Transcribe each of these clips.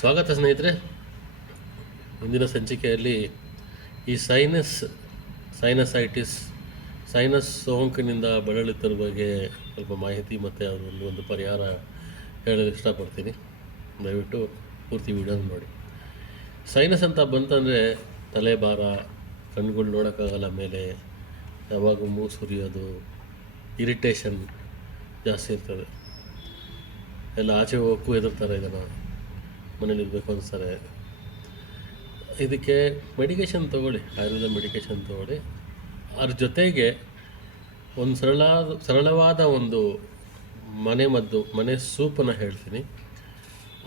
ಸ್ವಾಗತ ಸ್ನೇಹಿತರೆ. ಇಂದಿನ ಸಂಚಿಕೆಯಲ್ಲಿ ಈ ಸೈನಸೈಟಿಸ್ ಸೈನಸ್ ಸೋಂಕಿನಿಂದ ಬಳಲುತ್ತಿರುವ ಬಗ್ಗೆ ಸ್ವಲ್ಪ ಮಾಹಿತಿ ಮತ್ತು ಒಂದು ಪರಿಹಾರ ಹೇಳಲು ಇಷ್ಟಪಡ್ತೀನಿ. ದಯವಿಟ್ಟು ಪೂರ್ತಿ ವಿಡಿಯೋನ ನೋಡಿ. ಸೈನಸ್ ಅಂತ ಬಂತಂದರೆ ತಲೆ ಭಾರ, ಕಣ್ಗಳು ನೋಡೋಕ್ಕಾಗಲ್ಲ ಮೇಲೆ, ಯಾವಾಗ ಮೂಗು ಸುರಿಯೋದು, ಇರಿಟೇಷನ್ ಜಾಸ್ತಿ ಇರ್ತದೆ. ಎಲ್ಲ ಆಚೆ ಹೋಗೋಕ್ಕೂ ಹೆದರ್ತಾರೆ, ಇದನ್ನು ಮನೇಲಿ ಇರಬೇಕು ಅನಿಸ್ತಾರೆ. ಇದಕ್ಕೆ ಮೆಡಿಕೇಷನ್ ತೊಗೊಳ್ಳಿ, ಆಯುರ್ವೇದ ಮೆಡಿಕೇಷನ್ ತೊಗೊಳ್ಳಿ. ಅದ್ರ ಜೊತೆಗೆ ಒಂದು ಸರಳವಾದ ಒಂದು ಮನೆ ಸೂಪನ್ನು ಹೇಳ್ತೀನಿ.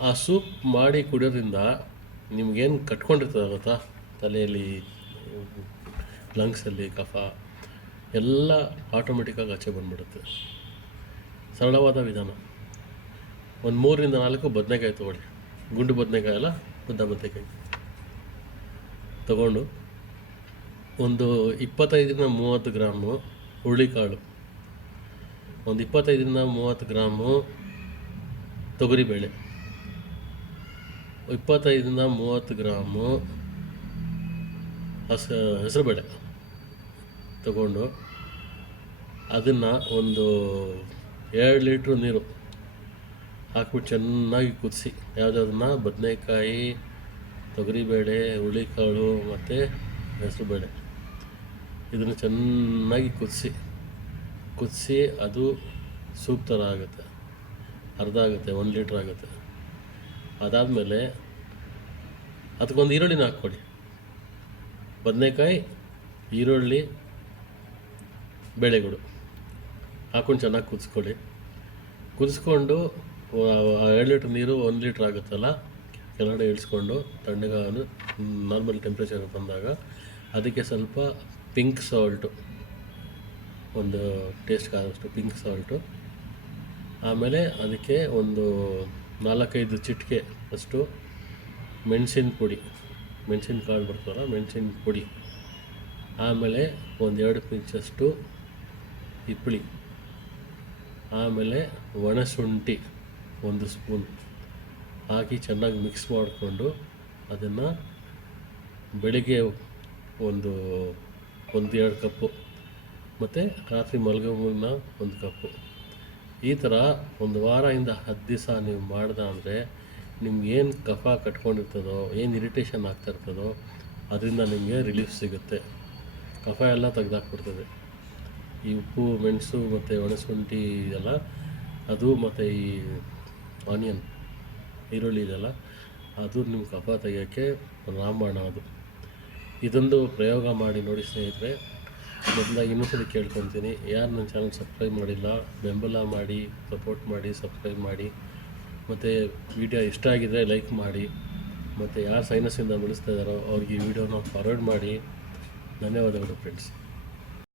ಆ ಸೂಪ್ ಮಾಡಿ ಕುಡಿಯೋದ್ರಿಂದ ನಿಮ್ಗೇನು ಕಟ್ಕೊಂಡಿರ್ತದೆ ಗೊತ್ತಾ, ತಲೆಯಲ್ಲಿ, ಲಂಗ್ಸಲ್ಲಿ ಕಫ ಎಲ್ಲ ಆಟೋಮೆಟಿಕ್ಕಾಗಿ ಆಚೆ ಬಂದ್ಬಿಡುತ್ತೆ. ಸರಳವಾದ ವಿಧಾನ. ಒಂದು 3-4 ಬದನೆಕಾಯಿ ತೊಗೊಳ್ಳಿ. ಗುಂಡು ಬದನೆಕಾಯಿ ಅಲ್ಲ, ಉದ್ದ ಬದನೆಕಾಯಿ ತಗೊಂಡು ಒಂದು 25-30 ಗ್ರಾಮು ಹುರುಳಿಕಾಳು, ಒಂದು 25-30 ಗ್ರಾಮು ತೊಗರಿಬೇಳೆ, 25-30 ಗ್ರಾಮು ಹೆಸರುಬೇಳೆ ತಗೊಂಡು ಅದನ್ನು ಒಂದು 2 ಲೀಟ್ರ್ ನೀರು ಹಾಕ್ಬಿಟ್ಟು ಚೆನ್ನಾಗಿ ಕುದಿಸಿ, ಯಾವುದನ್ನ ಬದನೆಕಾಯಿ, ತೊಗರಿಬೇಳೆ, ಹುರುಳಿಕಾಳು ಮತ್ತು ಹೆಸರುಬೇಳೆ ಇದನ್ನು ಚೆನ್ನಾಗಿ ಕುದಿಸಿ ಅದು ಸೂಪ್ ಥರ ಆಗುತ್ತೆ. ಅರ್ಧ ಆಗುತ್ತೆ, 1 ಲೀಟ್ರ್ ಆಗುತ್ತೆ. ಅದಾದಮೇಲೆ ಅದಕ್ಕೊಂದು ಈರುಳ್ಳಿನ ಹಾಕ್ಕೊಡಿ. ಬದನೆಕಾಯಿ, ಈರುಳ್ಳಿ, ಬೇಳೆಗಳು ಹಾಕ್ಕೊಂಡು ಚೆನ್ನಾಗಿ ಕುದಿಸ್ಕೊಂಡು 2 ಲೀಟ್ರ್ ನೀರು 1 ಲೀಟ್ರ್ ಆಗುತ್ತಲ್ಲ, ಕೆಳಗಡೆ ಇಳಿಸ್ಕೊಂಡು ತಣ್ಣಗೆ ನಾರ್ಮಲ್ ಟೆಂಪ್ರೇಚರ್ ಬಂದಾಗ ಅದಕ್ಕೆ ಸ್ವಲ್ಪ ಪಿಂಕ್ ಸಾಲ್ಟು, ಒಂದು ಟೇಸ್ಟ್ಗೆ ಆದಷ್ಟು ಪಿಂಕ್ ಸಾಲ್ಟು, ಆಮೇಲೆ ಅದಕ್ಕೆ ಒಂದು 4-5 ಚಿಟಿಕೆ ಅಷ್ಟು ಮೆಣಸಿನ ಪುಡಿ, ಮೆಣಸಿನ ಕಾಳು ಬರ್ತಲ್ಲ, ಮೆಣಸಿನ ಪುಡಿ, ಆಮೇಲೆ ಒಂದು 2 ಪಿಂಚಷ್ಟು ಹಿಪ್ಪಳಿ, ಆಮೇಲೆ ಒಣಶುಂಠಿ 1 ಸ್ಪೂನ್ ಹಾಕಿ ಚೆನ್ನಾಗಿ ಮಿಕ್ಸ್ ಮಾಡಿಕೊಂಡು ಅದನ್ನು ಬೆಳಿಗ್ಗೆ ಒಂದು 2 ಕಪ್ಪು ಮತ್ತು ರಾತ್ರಿ ಮಲಗೋ ಮುನ್ನ 1 ಕಪ್ಪು. ಈ ಥರ 1 ವಾರದಿಂದ 10 ದಿವಸ ನೀವು ಮಾಡ್ದೆ ಅಂದರೆ ನಿಮ್ಗೇನು ಕಫ ಕಟ್ಕೊಂಡಿರ್ತದೋ, ಏನು ಇರಿಟೇಷನ್ ಆಗ್ತಾಯಿರ್ತದೋ ಅದರಿಂದ ನಿಮಗೆ ರಿಲೀಫ್ ಸಿಗುತ್ತೆ. ಕಫ ಎಲ್ಲ ತೆಗೆದಾಕ್ಬಿಡ್ತದೆ. ಈ ಉಪ್ಪು, ಮೆಣಸು ಮತ್ತು ಒಣಶುಂಠಿ ಇದೆಲ್ಲ, ಅದು ಮತ್ತು ಈ ಆನಿಯನ್, ಈರುಳ್ಳಿ ಇದೆಲ್ಲ, ಅದು ನಿಮ್ಮ ಕಫ ತೆಗೆಯೋಕ್ಕೆ ರಾಮಬಾಣ. ಅದು ಇದೊಂದು ಪ್ರಯೋಗ ಮಾಡಿ ನೋಡಿ ಸ್ನೇಹಿತರೆ. ಮೊದಲಾಗಿ ಇನ್ನೊಂದ್ಸಲಿ ಕೇಳ್ಕೊತೀನಿ, ಯಾರು ನನ್ನ ಚಾನಲ್ ಸಬ್ಸ್ಕ್ರೈಬ್ ಮಾಡಿಲ್ಲ ಬೆಂಬಲ ಮಾಡಿ, ಸಪೋರ್ಟ್ ಮಾಡಿ, ಸಬ್ಸ್ಕ್ರೈಬ್ ಮಾಡಿ. ಮತ್ತು ವಿಡಿಯೋ ಇಷ್ಟ ಆಗಿದ್ದರೆ ಲೈಕ್ ಮಾಡಿ. ಮತ್ತು ಯಾರು ಸೈನಸ್ಸಿಂದ ಬಳಸ್ತಾ ಇದ್ದಾರೋ ಅವ್ರಿಗೆ ಈ ವಿಡಿಯೋನ ಫಾರ್ವರ್ಡ್ ಮಾಡಿ. ಧನ್ಯವಾದಗಳು ಫ್ರೆಂಡ್ಸ್.